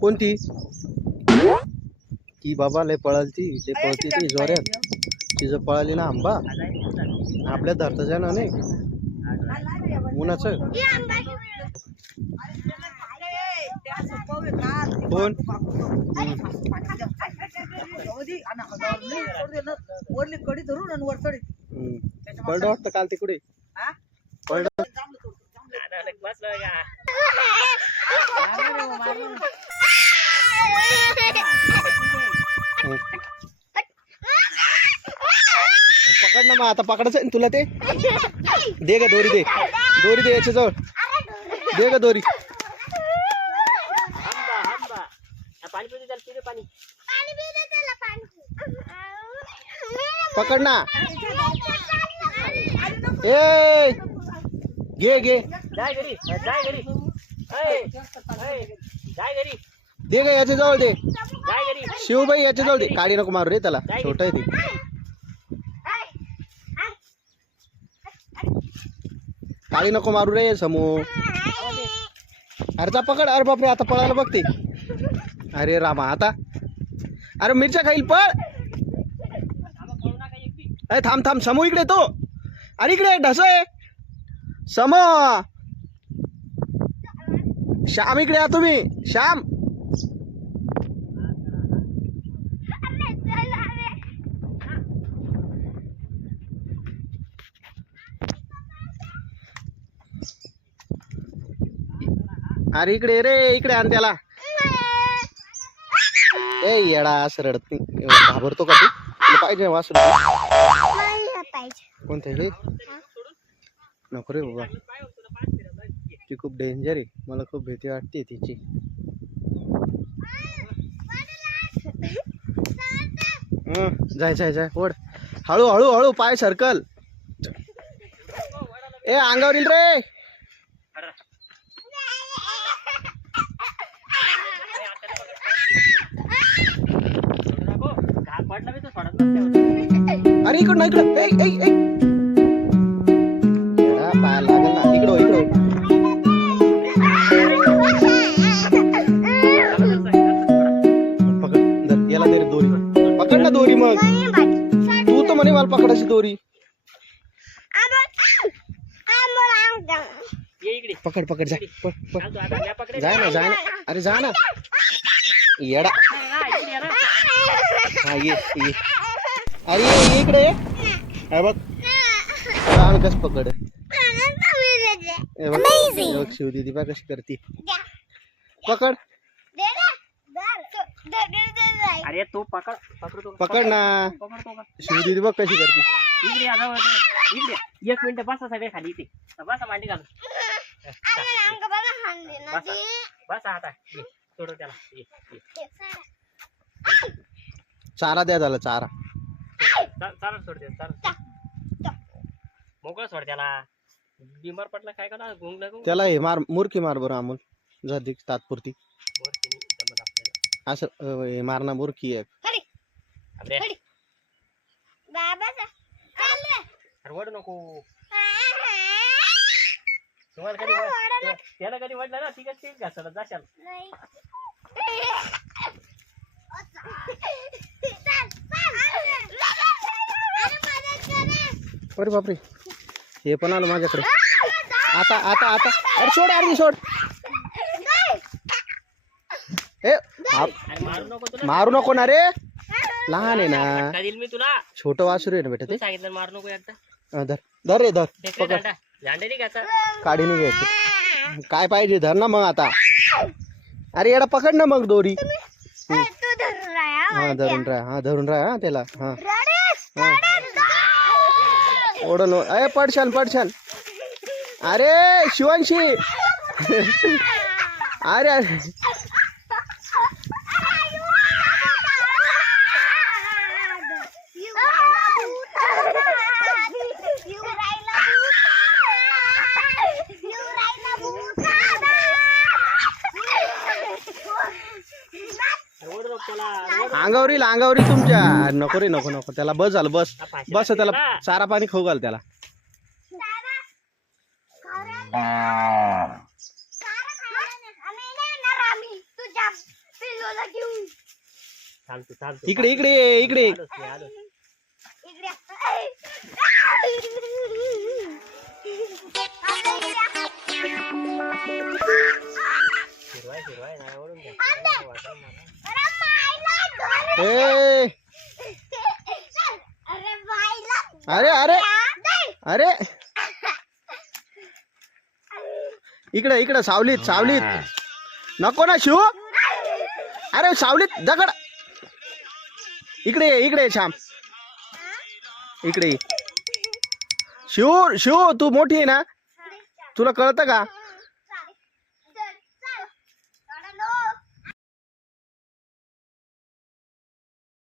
कोणती ती बाबा लय पळाली ती पळती ती जोऱ्यात तिचं पळाली ना आंबा आपल्या धरताच्या ना नाही उन्हाचं कोण पडलं वाटतं काल तिकडे पडलं पकड ना मग आता पकडायचं तुला ते दे ग दोरी दे याच्या जवळ दे ग दोरी पकड ना ए घे दे ग याच्या जवळ दे शिवबाई याच्या जवळ दे काढी नको मारू रे त्याला छोट आहे ते काळी नको मारू रे समोर अरे जा पकड अरे बापरे आता पळायला बघते अरे रामा आता अरे मिरच्या खाईल पळ अरे थांब समू इकडे तो अरे इकडे ढस आहे समो श्याम इकडे या तुम्ही श्याम अरे इकडे रे इकडे आण त्याला ए येडा असं रडत नाही घाबरतो का तू तुला पाहिजे वासरू कोणत्या रे नको रे बाबा ती खूप डेंजर आहे मला खूप भीती वाटते तिची जाय ओढ हळू पाय सर्कल ए अंगावर येईल रे अरे इकडं ना इकडं पाय लागल ना इकडं पकड याला दे दोरी पकड ना दोरी मग तू तर म्हणे मला पकडायची दोरी पकड जाय ना अरे जा ना येडा हा ये अरे ये इकडे बघ कस पकड शिव दीदी बा कशी करते पकड अरे तू पकड ना शिव दीदी बघ कशी करते इकडे 1 मिनिट बसा सगळे खाली इथे बसा मांडी घालून बसा आता सोड त्याला चारा द्या त्याला चारा सोड दे मोकळं सोड त्याला बिमार पडला काय करा त्याला हे मार मुरकी मार बरं अमोल जाती तात्पुरती असं हे मारणा मुरकी एक वड नको तुम्हाला कधी त्याला कधी वाटलं ना ठीक आहे घासायला जाशाल अरे बापरे हे पण आलं माझ्याकडे आता अरे सोड ए मारू नको ना रे लहान आहे ना मी तुला छोट वासरू आहे ना बेटा ते सांगितलं मारू नको एकदा धर रे पकड काढी नाही घ्यायची काय पाहिजे धर ना मग आता अरे येडा पकड ना मग दोरी हा धरून राहा त्याला हा ओढल अरे पडशान अरे शिवांशी अरे अंगावरी तुमच्या. नको रे नको नको, त्याला बस झालं, बस बस, त्याला चारा पाणी खाऊ घाल त्याला. इकडे इकडे इकडे. ए अरे अरे अरे इकडे इकडे सावलीत सावलीत. नको ना शिव, अरे सावलीत दगड. इकडे इकडे श्याम, इकडे शिव शिव, तू मोठी आहे ना, तुला कळतं का?